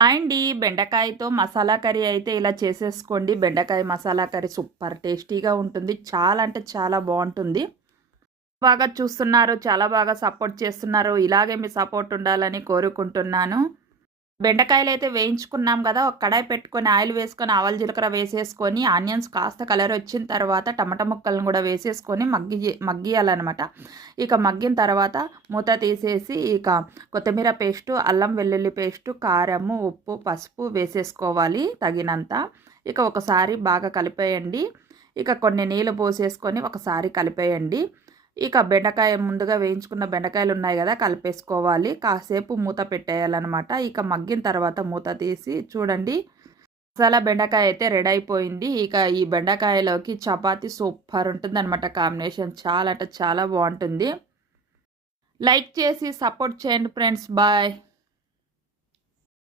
అండి బెండకాయతో మసాలా కర్రీ అయితే ఇలా చేసేసుకోండి. బెండకాయ మసాలా కర్రీ సూపర్ టేస్టీగా ఉంటుంది. చాలా అంటే చాలా బావుంటుంది. బాగా చూస్తున్నారు. చాలా బాగా సపోర్ట్ చేస్తున్నారు. ఇలాగే మీ సపోర్ట్ ఉండాలని కోరుకుంటున్నాను. బెండకాయలైతే వేయించుకున్నాం గదా! ఒక కడాయి పెట్టుకొని ఆయిల్ వేసుకొని ఆవాలు, జీలకర్ర వేసేసుకొని ఆనియన్స్ కాస్త కలర్ వచ్చిన తర్వాత టమాటా ముక్కలను గూడా వేసేసుకొని మగ్గియాలనమాట. ఇక మగ్గిన తర్వాత మూత తీసేసి ఇక కొత్తిమీర పేస్టు, అల్లం వెల్లుల్లి పేస్టు, కారము, ఉప్పు, పసుపు వేసేసుకోవాలి తగినంత. ఇక ఒకసారి బాగా కలిపేయండి. ఇక కొన్ని నీళ్లు పోసేసుకొని ఒకసారి కలిపేయండి. ఇక బెండకాయ ముందుగా వేయించుకున్న బెండకాయలు ఉన్నాయి కదా, కలిపేసుకోవాలి. కాసేపు మూత పెట్టేయాలన్నమాట. ఇక మగ్గిన తర్వాత మూత తీసి చూడండి, మసాలా బెండకాయ అయితే రెడీ అయిపోయింది. ఇక ఈ బెండకాయలోకి చపాతీ సూపర్ ఉంటుందన్నమాట కాంబినేషన్. చాలా అంటే చాలా బాగుంటుంది. లైక్ చేసి సపోర్ట్ చేయండి ఫ్రెండ్స్. బాయ్.